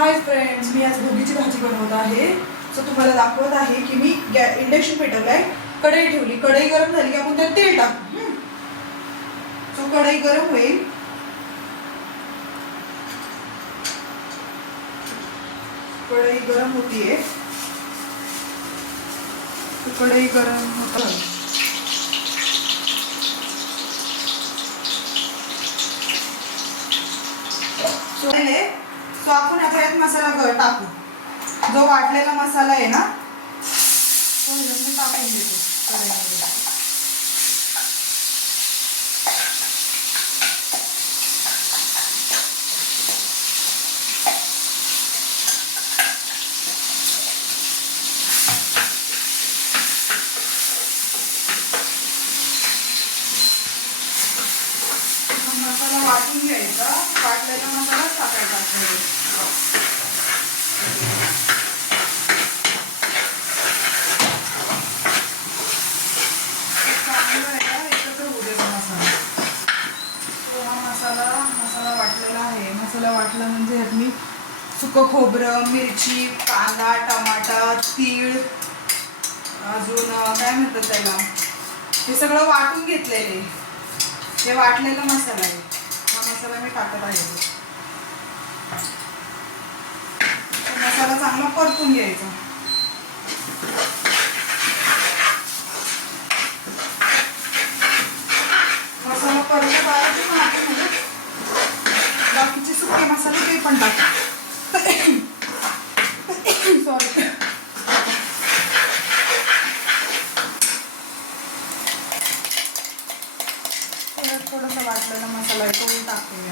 Hi friends, मी आज भोगीची भाजी बनवत आहे. सो तुम्हाला दाखवत आहे की मी इंडक्शन पेटवलाय, कढई ठेवली, कढई गरम झाली की आपण त्यात तेल टाकू. सो कढई गरम होईल. कढई गरम होतीये. कढई गरम होत सो आपण आता यात मसाला टाकू. जो वाटलेला मसाला आहे ना तो टाकून देतो कढईमध्ये. मसाला वाटून घ्यायचा, वाटलेला मसाला टाकायचा एकत्र होऊ दे मसाला. तो हा मसाला वाटलेला आहे. मसाला वाटला म्हणजे ह्यात मी सुकं खोबरं, मिरची, कांदा, टमाटा, तीळ, अजून काय म्हणतात त्याला, हे सगळं वाटून घेतलेले. हे वाटलेला मसाला आहे. हा मसाला मी टाकत आहे. मसाला चांगला परतून घ्यायचा. मसाला परतत आला की आपण बाकीचे सुके मसाले ते पण टाकू. सॉरी. थोडासा वाटलेला मसाला आहे तो टाकते मी.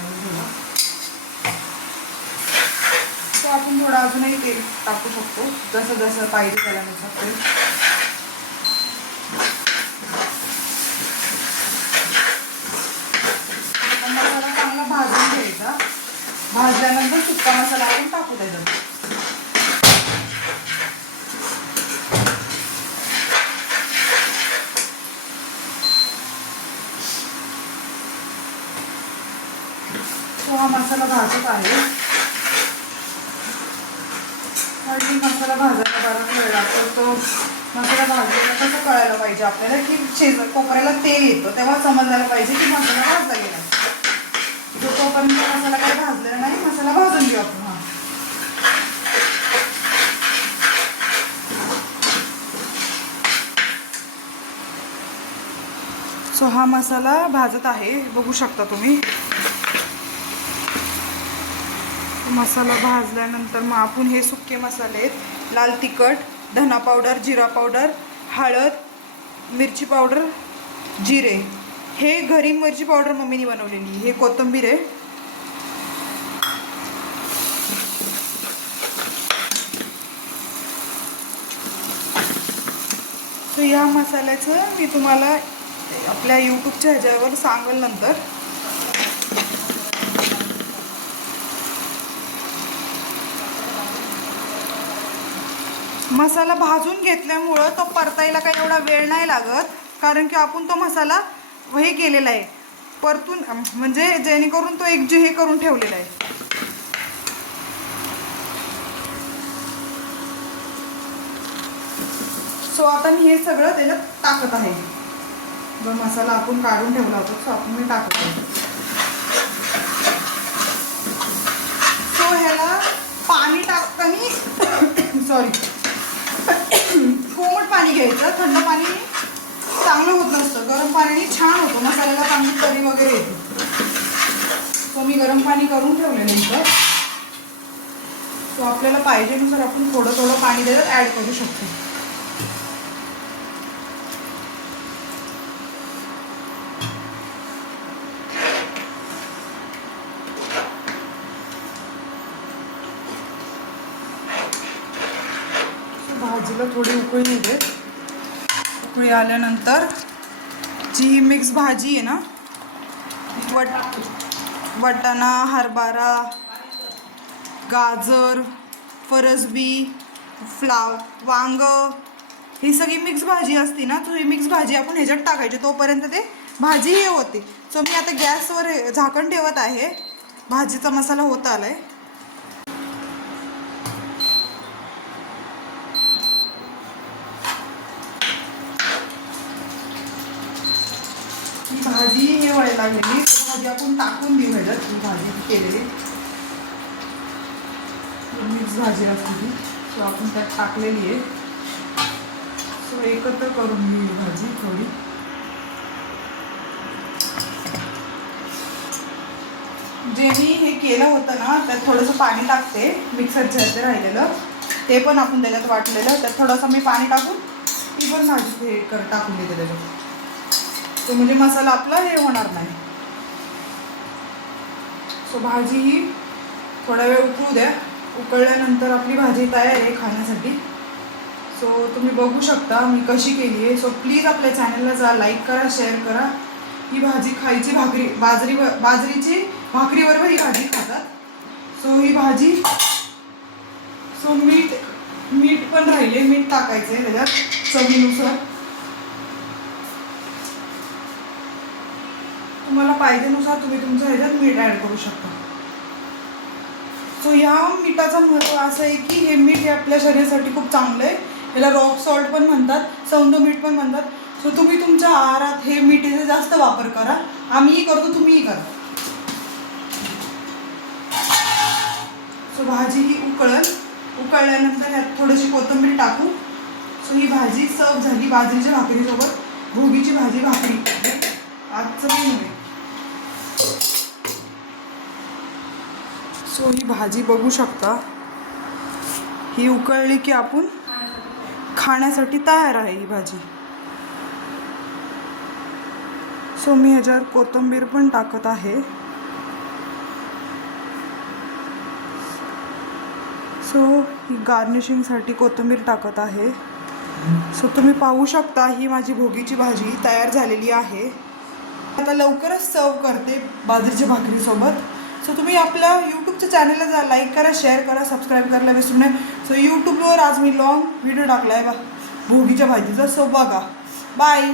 तो आपण थोडा अजूनही तेल टाकू शकतो, जसं जसं पाहिजे त्यानुसार तेल. मसाला चांगला भाजून घ्यायचा. भाजल्यानंतर सुका मसाला आपण टाकू द्यायचा. तो हा मसाला भाजत आहे. मसाला भाजायला बराच वेळ लागतो. तो मसाला भाजलेला कसं कळायला पाहिजे आपल्याला की कोपऱ्याला तेल येतं, तेव्हा समजायला पाहिजे की मसाला भाजला गेला. जो तोपर्यंत मसाला काही भाजलेला नाही, मसाला भाजून घेऊ आपण. सो हा मसाला भाजत आहे, बघू शकता तुम्ही. मसाला भाजल्यानंतर मग आपण हे सुके मसाले आहेत, लाल तिखट, धना पावडर, जिरा पावडर, हळद, मिरची पावडर, जिरे. हे घरी मिरची पावडर मम्मीने बनवलेली. हे कोथिंबीर आहे. तर या मसाल्याचं मी तुम्हाला आपल्या यूट्यूबच्या ह्याच्यावर सांगेल नंतर. मसाला भाजून घेतल्यामुळं तो परतायला काही एवढा वेळ नाही लागत, कारण की आपण तो मसाला हे केलेला आहे परतून, म्हणजे जेणेकरून तो एक हे करून ठेवलेला आहे. सो आता मी हे सगळं त्याच्यात टाकत आहे. जो मसाला आपण काढून ठेवला होता तो आपण मी टाकत आहे. सो ह्याला पाणी टाकताना सॉरी कोमट पाणी घ्यायचं. थंड पाणी चांगलं होत नसतं, गरम पाणी छान होतं. मसाल्याला चांगली तरी वगैरे येते. सो मी गरम पाणी करून ठेवलेलं इथं. सो आपल्याला पाहिजेनुसार आपण थोडं थोडं पाणी त्याच्यात ॲड करू शकतो. भाजीला थोडी उकळी येऊ दे. उकळी आल्यानंतर जी मिक्स भाजी आहे ना, वाटाणा, हरभरा, गाजर, फरसबी, वांग, ही सगळी मिक्स भाजी असते ना, तो ही मिक्स भाजी आपण ह्याच्यात टाकायची. तोपर्यंत ते भाजी हे होते. सो मी आता गॅसवर झाकण ठेवत आहे. भाजीचा मसाला होत आलाय. ही भाजी हे व्हायला लागलेली, भाजी आपण टाकून देऊ ह्याच्यात. ही भाजी केलेली मिक्स भाजी असलेली, सो आपण त्यात टाकलेली आहे. सो एकत्र करून घेऊ भाजी थोडी. जे मी हे केलं होतं ना त्यात थोडंसं पाणी टाकते, मिक्सरच्या ह्याचे राहिलेलं ते पण आपण त्याच्यात वाटलेलं, त्यात थोडंसं मी पाणी टाकून ती पण भाजी हे टाकून देते त्याच्यात. तो म्हणजे मसाला आपला हे होणार नाही. सो भाजी ही थोडा वेळ उकळू द्या. उकळल्यानंतर आपली भाजी तयार आहे खाण्यासाठी. सो तुम्ही बघू शकता मी कशी केली आहे. सो प्लीज आपल्या चॅनलला जा, लाईक करा, शेअर करा. ही भाजी खायची बाजरीची भाकरीबरोबर ही भाजी खातात. सो ही भाजी सो मीठ पण राहिले, मीठ टाकायचं आहे त्याच्यात चवीनुसार. तुम्हाला पाहिजेनुसार तुम्ही तुमच्या ह्याच्यात मीठ ॲड करू शकता. सो ह्या मिठाचं महत्त्व असं आहे की हे मीठ हे आपल्या शरीरासाठी खूप चांगलं आहे. याला रॉक सॉल्ट पण म्हणतात, सौंदो मीठ पण म्हणतात. सो तुम्ही तुमच्या आहारात हे मीठीचा जास्त वापर करा. आम्हीही करतो, तुम्हीही करा. सो भाजी ही उकळल्यानंतर ह्यात थोडीशी कोथिंबीर टाकू. सो ही भाजी सर्व झाली बाजरीच्या भाकरीसोबत. भोगीची भाजी भाकरी आजचं मेनू आहे. सो ही भाजी बघू शकता, ही उकळली की आपण खाण्यासाठी तयार आहे ही भाजी. सो मी ह्याच्यावर कोथिंबीर पण टाकत आहे. सो ही गार्निशिंगसाठी कोथिंबीर टाकत आहे. सो तुम्ही पाहू शकता ही माझी भोगीची भाजी तयार झालेली आहे. आता लवकरच सर्व करते बाजरीच्या भाकरीसोबत. सो तुम्ही आपल्या यूट्यूबच्या चॅनलला जा, लाईक करा, शेअर करा, सबस्क्राईब करायला विसरू नये. सो यूट्यूबवर आज मी लॉंग व्हिडिओ टाकला आहे भोगीच्या भाजीचा. सो बघा. बाय.